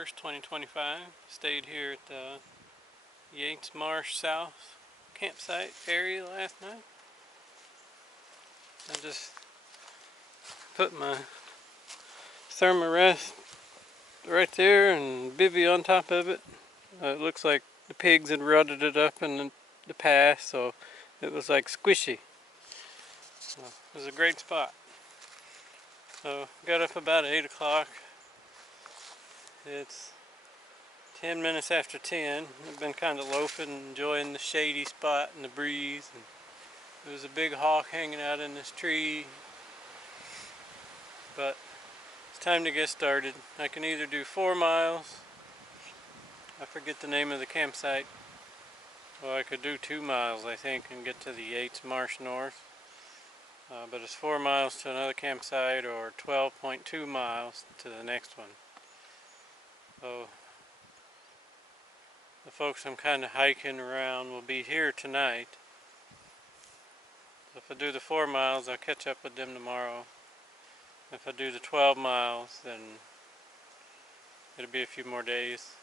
1st, 2025. Stayed here at the Yates Marsh South campsite area last night. I just put my Thermarest right there and bivy on top of it. It looks like the pigs had rutted it up in the past, so it was like squishy. So it was a great spot. So got up about 8 o'clock. It's 10 minutes after 10. I've been kind of loafing, enjoying the shady spot and the breeze. And there was a big hawk hanging out in this tree. But it's time to get started. I can either do 4 miles, I forget the name of the campsite, or I could do 2 miles, I think, and get to the Yates Marsh North. But it's 4 miles to another campsite, or 12.2 miles to the next one. So the folks I'm kind of hiking around will be here tonight. So if I do the 4 miles, I'll catch up with them tomorrow. If I do the 12 miles, then it'll be a few more days.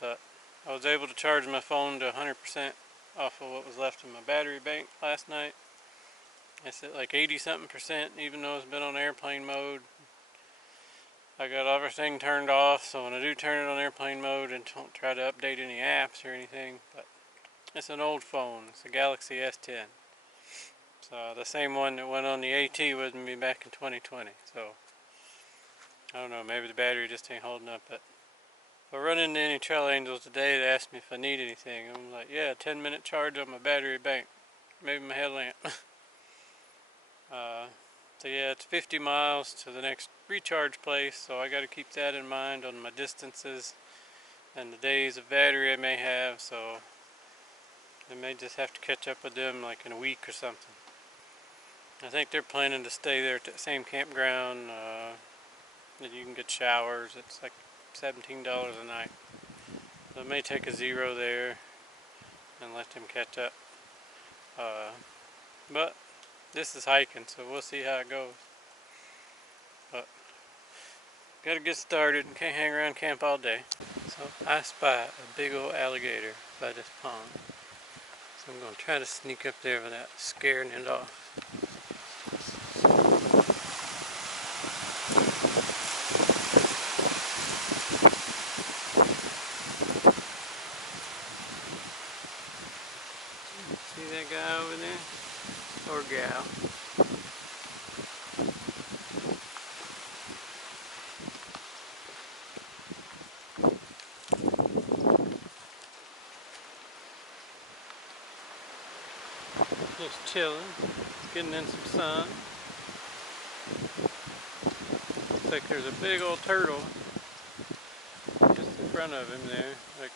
But I was able to charge my phone to 100% off of what was left of my battery bank last night. It's at like 80-something%, even though it's been on airplane mode. I got everything turned off, so when I do turn it on airplane mode, and don't try to update any apps or anything. But it's an old phone. It's a Galaxy S10. So the same one that went on the AT with me back in 2020. So I don't know, maybe the battery just ain't holding up. But if I run into any trail angels today, they ask me if I need anything. I'm like, yeah, 10-minute charge on my battery bank, maybe my headlamp. So yeah, it's 50 miles to the next recharge place, so I got to keep that in mind on my distances and the days of battery I may have. So I may just have to catch up with them like in a week or something. I think they're planning to stay there at the same campground. That you can get showers. It's like $17 a night. So I may take a zero there and let them catch up. But this is hiking, so we'll see how it goes. But gotta get started and can't hang around camp all day. So I spy a big old alligator by this pond. So I'm gonna try to sneak up there without scaring it off. See that guy over there? Or gal. Just chilling, getting in some sun. Looks like there's a big old turtle just in front of him there, like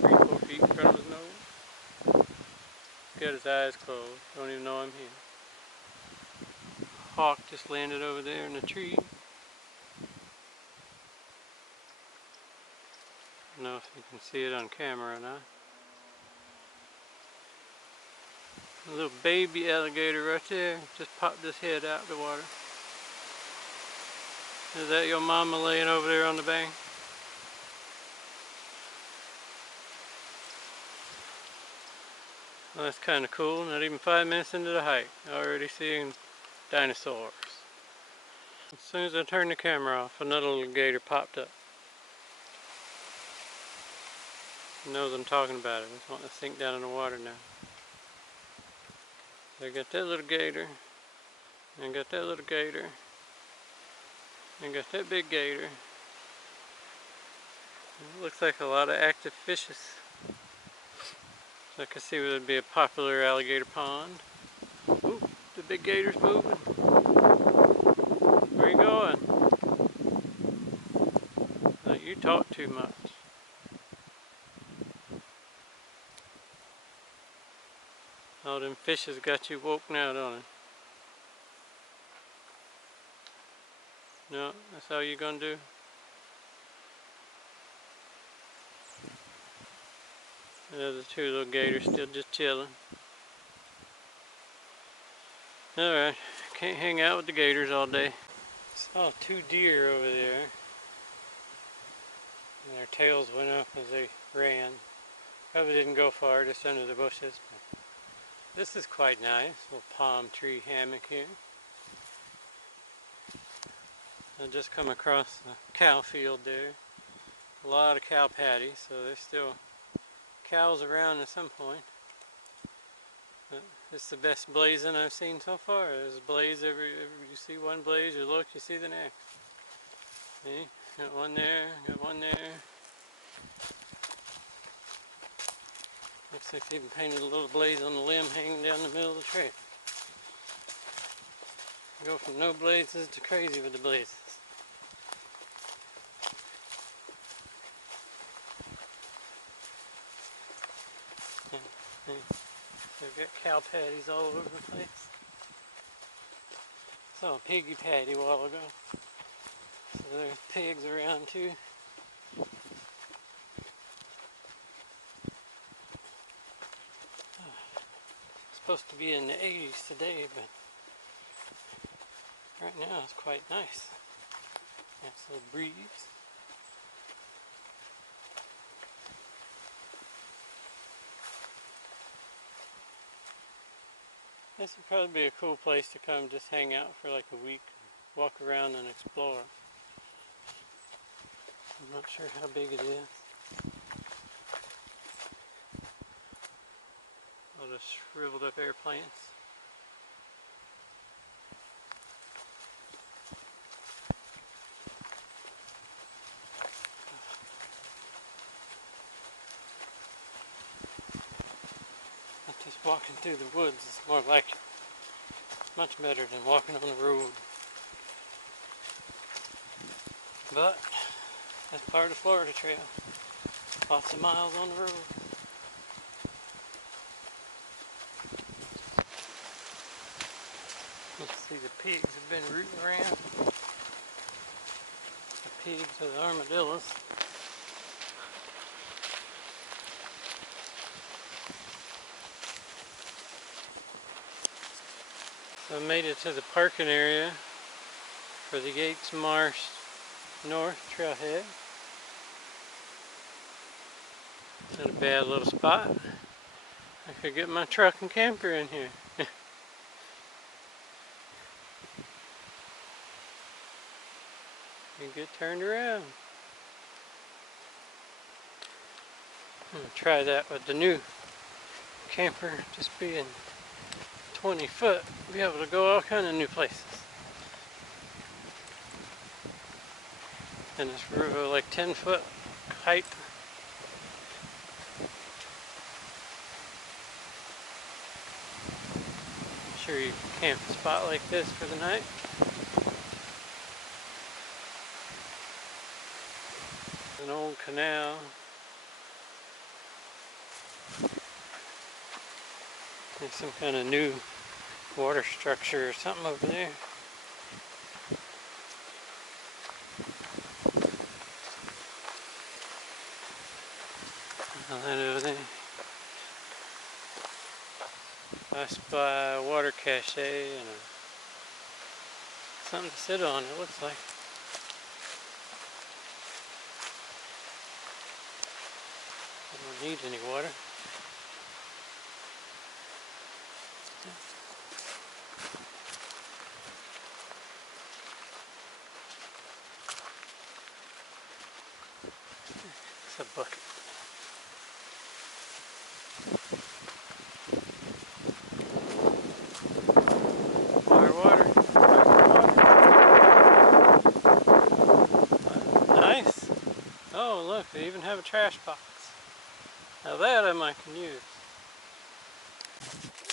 3-4 feet in front of his nose. Got his eyes closed, don't even know I'm here. Hawk just landed over there in the tree. I don't know if you can see it on camera or not. A little baby alligator right there just popped his head out of the water. Is that your mama laying over there on the bank? Well, that's kind of cool. Not even 5 minutes into the hike, already seeing dinosaurs. As soon as I turned the camera off, another little gator popped up. He knows I'm talking about it. It's wanting to sink down in the water now. I got that little gator, and got that little gator, and got that big gator. It looks like a lot of active fishes. So I can see where would be a popular alligator pond. Ooh, the big gator's moving. Where you going? Like, you talk too much. All them fishes got you woken out on it. No, that's all you're gonna do? There's the 2 little gators still just chilling. Alright, can't hang out with the gators all day. Saw 2 deer over there. And their tails went up as they ran. Probably didn't go far, just under the bushes. But this is quite nice, little palm tree hammock here. I just come across the cow field there. A lot of cow patties, so there's still cows around at some point. But it's the best blazing I've seen so far. There's a blaze every you see one blaze, you look, you see the next. See? Got one there, got one there. Looks like they even painted a little blaze on the limb hanging down the middle of the trail. Go from no blazes to crazy with the blazes. They've got cow patties all over the place. Saw a piggy patty a while ago. So there's pigs around too. Supposed to be in the 80s today, but right now it's quite nice. Nice little breeze. This would probably be a cool place to come just hang out for like a week, walk around and explore. I'm not sure how big it is. All the shriveled up air plants. Just walking through the woods is more like it. Much better than walking on the road. But that's part of the Florida Trail. Lots of miles on the road. Let's see, the pigs have been rooting around. The pigs or the armadillos. So I made it to the parking area for the Yates Marsh North Trailhead. Not a bad little spot. I could get my truck and camper in here. And get turned around. I'm gonna try that with the new camper, just being 20 foot, be able to go all kind of new places. And it's like 10 foot height. I'm sure you can camp a spot like this for the night. An old canal. There's some kind of new water structure or something over there. That over there. I spy a water cache and something to sit on, it looks like. I don't need any water. It's a bucket. Water. Nice. Oh, look, they even have a trash box. Now that I might can use.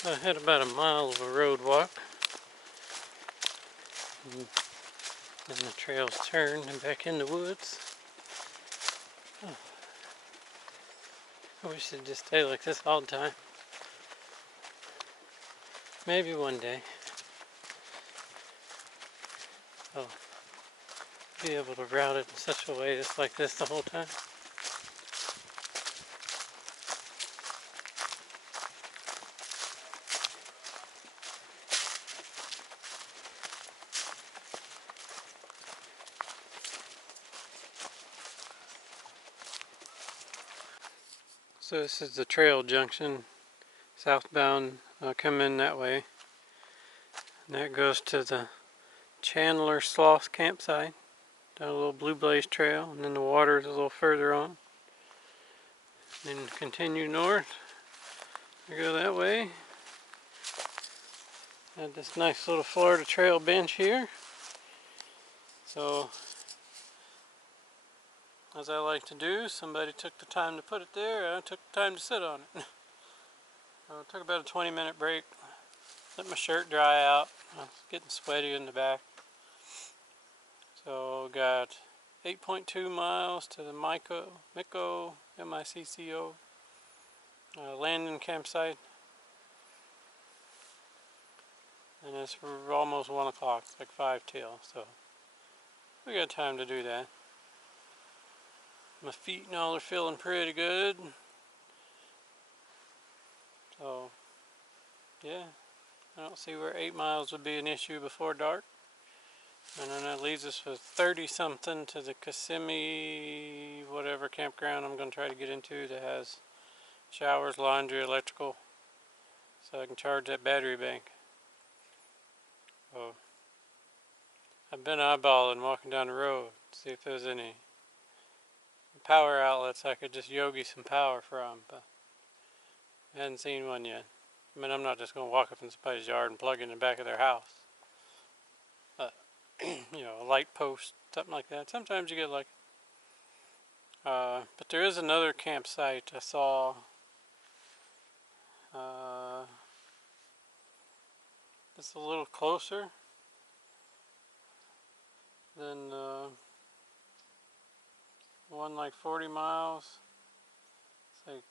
I had about a mile of a road walk. And then the trails turned and back in the woods. Oh. I wish it'd just stay like this all the time. Maybe one day I'll be able to route it in such a way that's like this the whole time. So this is the trail junction, southbound, come in that way. And that goes to the Chandler Slough campsite, down a little Blue Blaze trail, and then the water is a little further on. Then continue north, we go that way. Got this nice little Florida Trail bench here. So, as I like to do, somebody took the time to put it there, I took the time to sit on it. I took about a 20-minute break, let my shirt dry out. I was getting sweaty in the back. So got 8.2 miles to the Micco, M-I-C-C-O, landing campsite. And it's almost 1 o'clock, it's like 5 till, so we got time to do that. My feet and all are feeling pretty good. So, yeah, I don't see where 8 miles would be an issue before dark. And then that leaves us with 30 something to the Kissimmee, whatever campground I'm going to try to get into that has showers, laundry, electrical, so I can charge that battery bank. So, I've been eyeballing walking down the road to see if there's any power outlets I could just yogi some power from, but I hadn't seen one yet. I mean, I'm not just going to walk up in somebody's yard and plug in the back of their house. You know, a light post, something like that. Sometimes you get lucky. But there is another campsite I saw. It's a little closer than one like 40 miles. It's like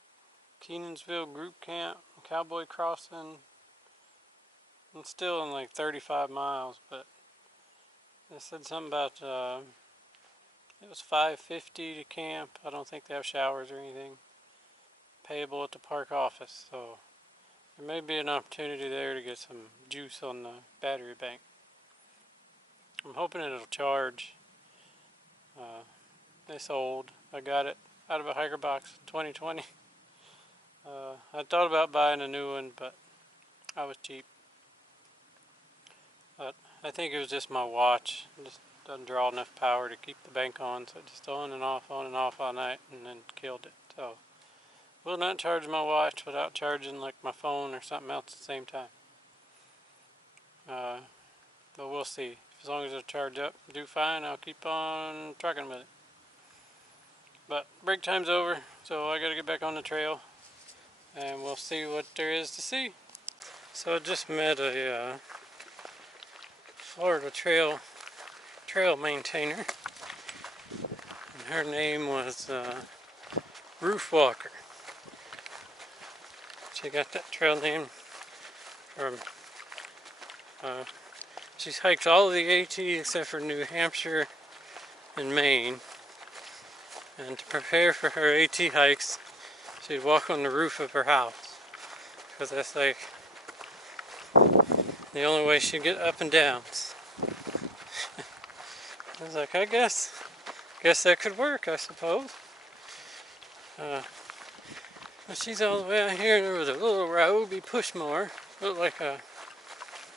Kenansville Group Camp, Cowboy Crossing. It's still in like 35 miles, but they said something about it was $5.50 to camp. I don't think they have showers or anything. Payable at the park office, so there may be an opportunity there to get some juice on the battery bank. I'm hoping it'll charge. It's old. I got it out of a hiker box in 2020. I thought about buying a new one, but I was cheap. But I think it was just my watch. It just doesn't draw enough power to keep the bank on, so it just on and off all night, and then killed it. So, will not charge my watch without charging like my phone or something else at the same time. But we'll see. As long as it'll charge up, do fine, I'll keep on trucking with it. But break time's over, so I gotta get back on the trail, and we'll see what there is to see. So I just met a Florida trail maintainer, and her name was Roof Walker. She got that trail name from she's hiked all of the AT except for New Hampshire and Maine, and to prepare for her AT hikes she'd walk on the roof of her house, because that's like the only way she'd get up and down. I was like, I guess that could work, I suppose. But she's all the way out here, and there was a little Ryobi Pushmower, looked like a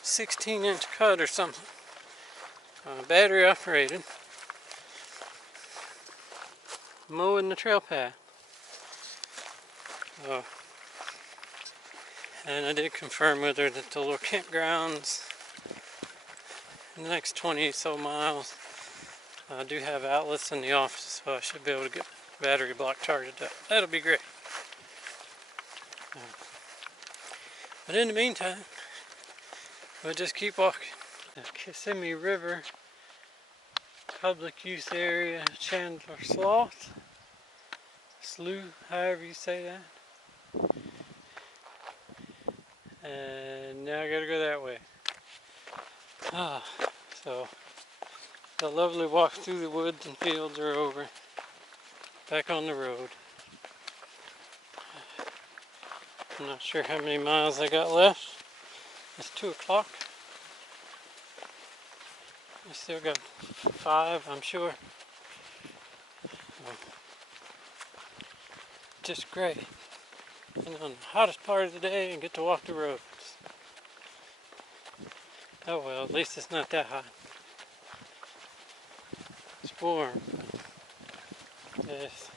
16-inch cut or something, battery operated, mowing the trail path. And I did confirm with her that the little campgrounds in the next 20 or so miles do have outlets in the office, so I should be able to get battery block charged up. That'll be great. But in the meantime, we'll just keep walking. The Kissimmee River public use area, Chandler Slough, however you say that. And now I gotta go that way. So the lovely walk through the woods and fields are over. Back on the road. I'm not sure how many miles I got left. It's 2 o'clock. I still got 5, I'm sure. Just great. And on the hottest part of the day and get to walk the roads. Oh well, at least it's not that hot. It's warm. Yes.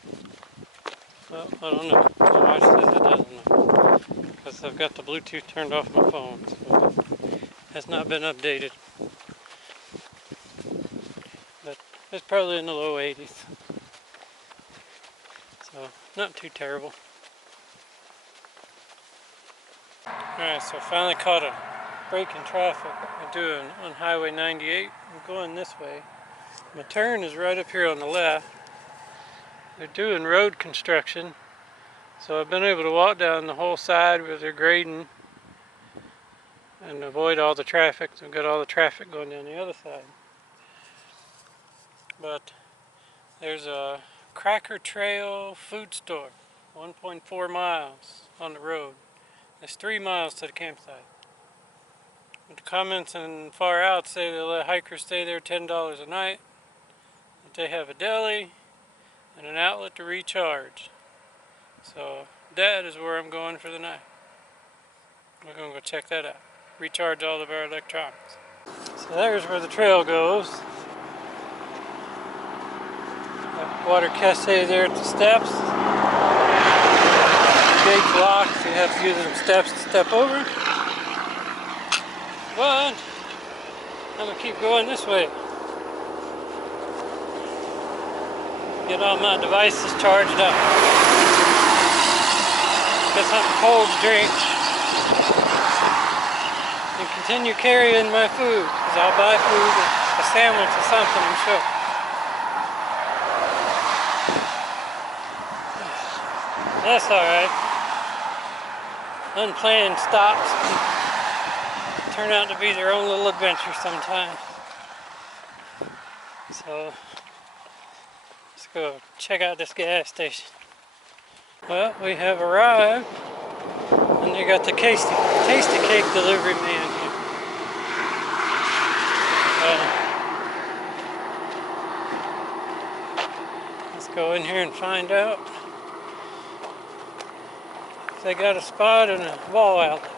Well, I don't know. My wife says it doesn't know. Because I've got the Bluetooth turned off my phone, so it has not been updated. But it's probably in the low 80s. So, not too terrible. Alright, so I finally caught a break in traffic. I'm doing on Highway 98. I'm going this way. My turn is right up here on the left. They're doing road construction. So I've been able to walk down the whole side where they're grading and avoid all the traffic. So I've got all the traffic going down the other side. But there's a Cracker Trail food store, 1.4 miles on the road. There's 3 miles to the campsite. But the comments and far out say they'll let hikers stay there $10 a night. That they have a deli and an outlet to recharge. So that is where I'm going for the night. We're going to go check that out. Recharge all of our electronics. So there's where the trail goes. Got water cache there at the steps. Gate's locked, so you have to use them steps to step over. But I'm going to keep going this way. Get all my devices charged up. Get something cold to drink. And continue carrying my food, because I'll buy food, a sandwich or something, I'm sure. That's alright. Unplanned stops turn out to be their own little adventure sometimes. So, let's go check out this gas station. Well, we have arrived, and they got the tasty cake delivery man here. Let's go in here and find out if they got a spot and a wall outlet.